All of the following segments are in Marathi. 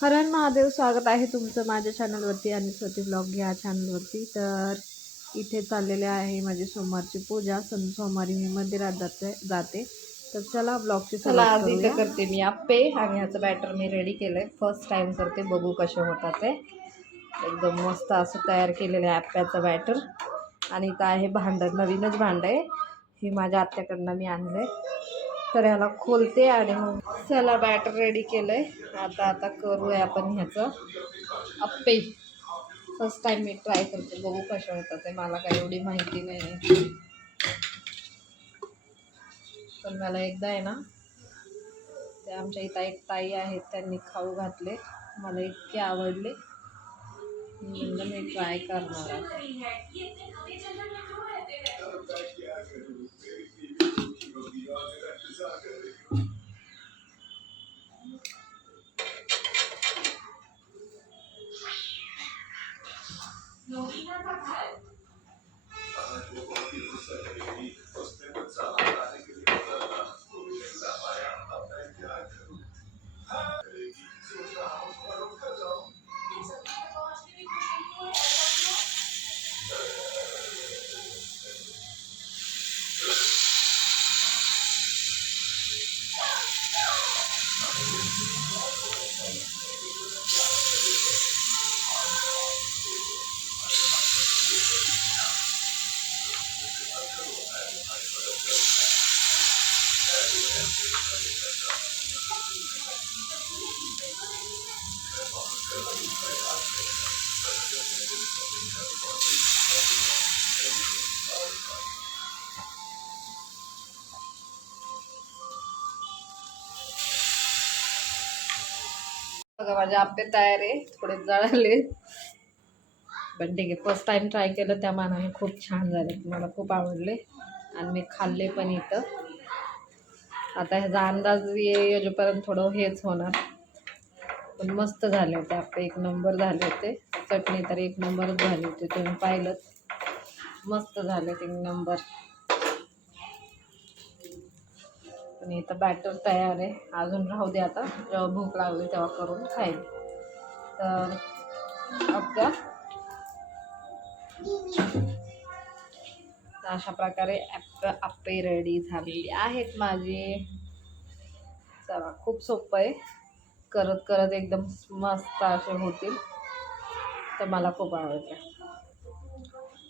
हर हर महादेव स्वागत आहे तुमचं माझ्या चॅनलवरती आणि स्वती ब्लॉग या चॅनलवरती तर इथे चाललेले आहे माझी सोमवारची पूजा. सन सोमवारी मी मंदिरात जाते जाते. तर चला ब्लॉगची चला आज इथे करते मी आप्पे आणि ह्याचं बॅटर मी रेडी केलंय. फर्स्ट टाइम करते बघू कसे होतात ते. एकदम मस्त असं तयार केलेलं आहे आप्प्याचं बॅटर आणि इथं आहे भांडं नवीनच भांडं आहे. हे माझ्या आत्याकडनं मी आणलंय. तर ह्याला खोलते आणि मग चला बॅटर रेडी केलं आहे आता आता करूया आपण ह्याचं. आप्पे फर्स्ट टाईम मी ट्राय करते. बघू कशा होतात ते. मला काही एवढी माहिती नाही. आहे पण मला एकदा आहे ना ते आमच्या इथं एक ताई आहेत. त्यांनी खाऊ घातले. मला इतके आवडले. मी म्हणलं मी ट्राय करणार आहे. बघा माझे आप्पे तयार आहे थोडे जळाले पण ठीक आहे फर्स्ट टाइम ट्राय केलं त्या मानाने खूप छान झाले मला खूप आवडले. आणि मी खाल्ले पण इथं. आता ह्याचा अंदाज ये थोडं हेच होणार. पण मस्त झाले होते आपले. एक नंबर झाले होते. चटणी तर एक नंबरच झाली होती. तुम्ही पाहिलंच. मस्त झाले एक नंबर. पण इथं बॅटर तयार आहे. अजून राहू दे आता. जेव्हा भूक लागली तेव्हा करून खाईल. तर आपल्या अशा प्रकारे ॲप आप्पे रेडी झालेली आहेत माझे. चला खूप सोपं आहे. करत करत एकदम मस्त असे होतील. तर मला खूप आवडते.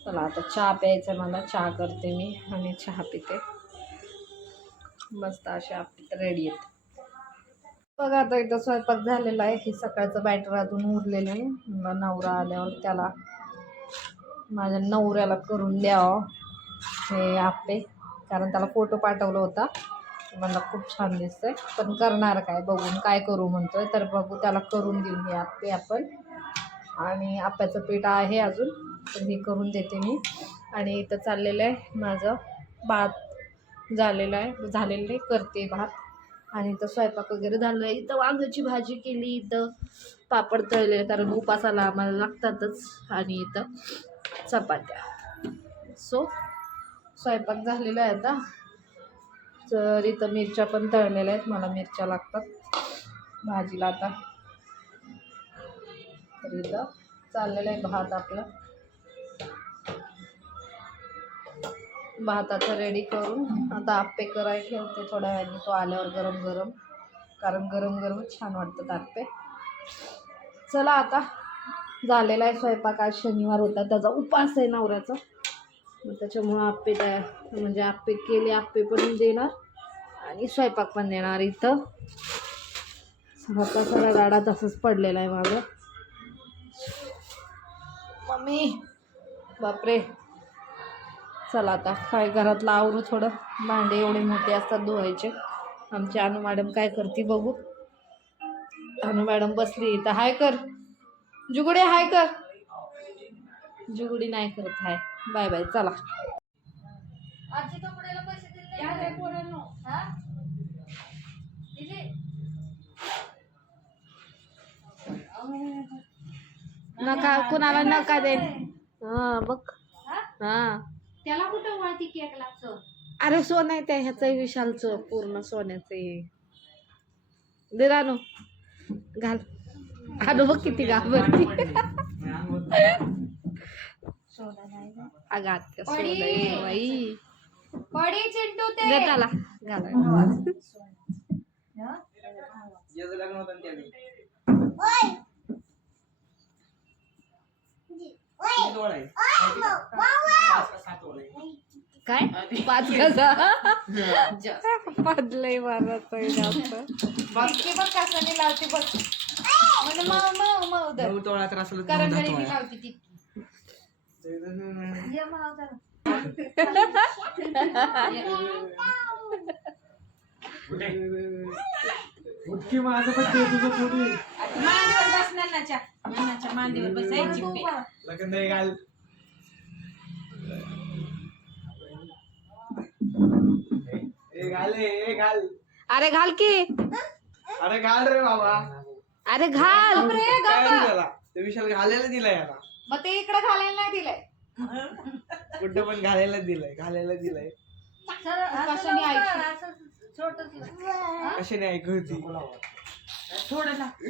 चला आता चहा प्यायचं मला. चहा करते मी आणि चहा पिते. मस्त असे आपले रेडी आहेत. बघा आता एकदा स्वयंपाक झालेला आहे. हे सकाळचं बॅटर अजून उरलेलं आहे. नवरा आल्यावर त्याला माझ्या नवऱ्याला करून द्यावं. हे आपले. कारण त्याला फोटो पाठवला होता. मला खूप छान दिसतंय. पण करणार काय? बघून काय करू म्हणतोय. तर बघू त्याला करून देऊ हे आपे आपण. आणि आप्याचं पीठ आहे अजून. तर हे करून देते मी. आणि इथं चाललेलं आहे माझं भात झालेलं आहे. झालेलं आहे. करते भात. आणि इथं स्वयंपाक वगैरे झालं आहे. इथं वांग्याची भाजी केली. इथं पापड तळले कारण उपासाला आम्हाला लागतातच. आणि इथं चपात्या. सो स्वयंपाक झालेला आहे आता. तर इथं मिरच्या पण तळलेल्या आहेत. मला मिरच्या लागतात. भाजीला आता. तर इथं चाललेलं आहे भात आपलं. आता रेडी करून आता आप्पे करायला ठेवते थोड्या वेळाने. तो आल्यावर गरम गरम. कारण गरम गरमच छान वाटतात आप्पे. चला आता. झालेला आहे स्वयंपाक. आज शनिवार होता. त्याचा उपास आहे नवऱ्याचा. मग त्याच्यामुळं आप्पे तयार म्हणजे आप्पे केले आप्पे पण देणार आणि स्वयंपाक पण देणार इथं. सगळा सगळा गाडा तसंच पडलेला आहे माझं. मम्मी बापरे. चला आता काय घरातलं आवरू थोडं. भांडे एवढे मोठे असतात धुवायचे. आमची अनु मॅडम काय करते बघू. अनु मॅडम बसली इथं. हाय कर. जुगडे हाय कर. जुगडी नाही करत हाय. बाय बाय चला. नका कुणाला नका दे हा बघ. हा? त्याला कुठं वळती केक लागतो? अरे सोनं आहे त्या ह्याचं विशालचं पूर्ण सोन्याचं हे. दे रानू. घाल. अनु बघ किती घाबरती बाई. पडी चिंटू ते. काय? पाच कसा पाच लय मारत इतकी बघ कसं मी लावते? बघ म्हणजे तोळा तर असलं तर कारण दहा मी. लावते ती. उठकी माझं पण ते तुझं पोटी मांडीवर बस नानाच्या नानाच्या मांडीवर बसायची. लगन नाही घाल. ए घाल ए, घाल. अरे घाल की. अरे घाल रे बाबा. अरे घाल. त्याला. ते विशाल घालायला दिलाय याला मग ते इकडे घालायला नाही दिलंय. कुठं पण घालायला दिलाय घालायला दिलाय. कशाने ऐकू. होती? थोडं लाव.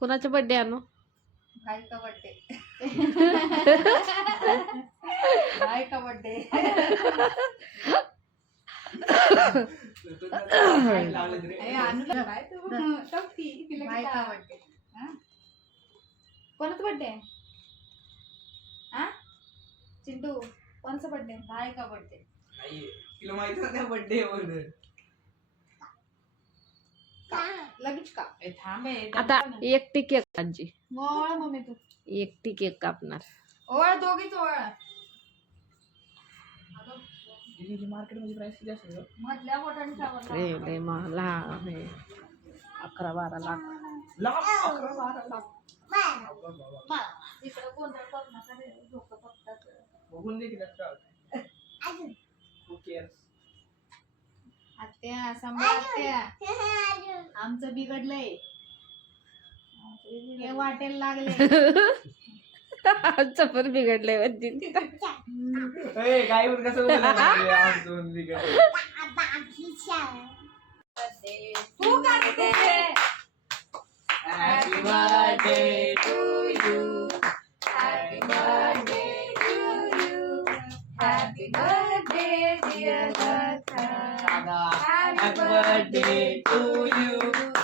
कोणाचा बर्थडे आणू? भाई का बर्थडे भाई का बर्थडे लावलेत रे. अनुला भाई का बर्थडे कोणाचा बर्थडे हा चिंटू कोणाचा बर्थडे भाई का बर्थडे. तिला माहिती बर्थडे म्हणून लगेच का थांब आता एकटी केक आजी ओळ मम्मी तू. एकटी केक कापणार. ओळ दोघीच ओळ. मार्केटमध्ये प्राइस किती असेल? मधल्या बोटाने सावरला. रे लय मला हे अकरा बारा लाख. इकडं गोंधळ करू नका रे, डोकं फक्त बघून दे तिला Who cares? आत्या सांभाळ आत्या. आमचं बिघडलंय. हे वाटेल लागले. आमचं पण बिघडलंय म्हणजे गाईवर कसं? आमचं बिघडलं. तू करते Happy birthday to you. Happy birthday to you. Happy birthday, dear Lakha. Happy birthday to you.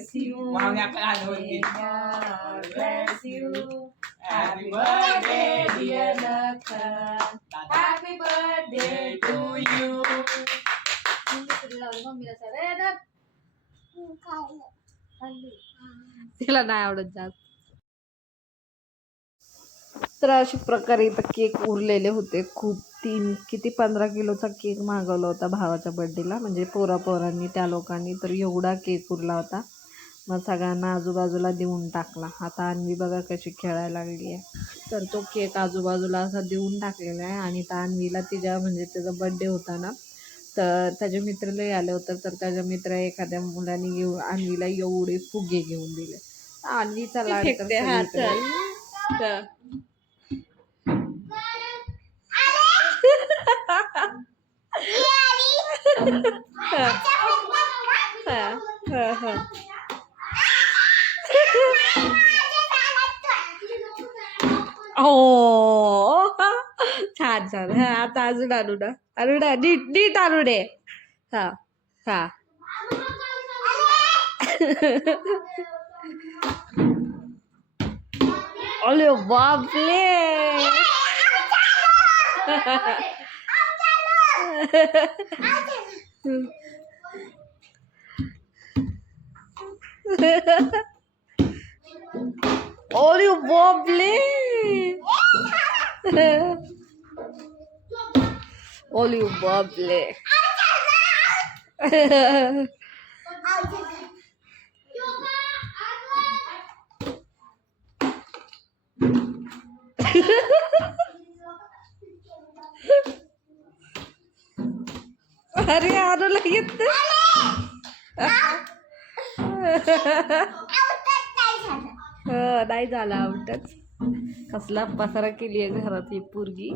Bless you. God bless you. Happy birthday dear Lakha. Happy birthday to you. तिला नाही आवडत जास्त तर अशा प्रकारे इथं केक उरलेले होते खूप तीन किती पंधरा किलोचा केक मागवला होता भावाच्या बड्डेला म्हणजे पोरा पोरांनी त्या लोकांनी तर एवढा केक उरला होता मग सगळ्यांना आजूबाजूला देऊन टाकला. आता अन्वी बघा कशी खेळायला लागली आहे. तर तो केक आजूबाजूला असा देऊन टाकलेला आहे आणि त्या अन्वीला तिच्या म्हणजे त्याचा बड्डे होता ना तर त्याचे मित्र लय आले होते. तर त्याच्या मित्र एखाद्या मुलाने घेऊन अन्वीला एवढे फुगे घेऊन दिले. अन्वीचा लाड. हा, हा, हो. छान छान. हा आता अजून आणू ना आणू ना नीट नीट आणू दे हा हा. अरे बापले अरे बापले अरे बापले अरे आणूला येत नाही झालं आउटच. कसला पसारा केली आहे घरात ही पोरगी.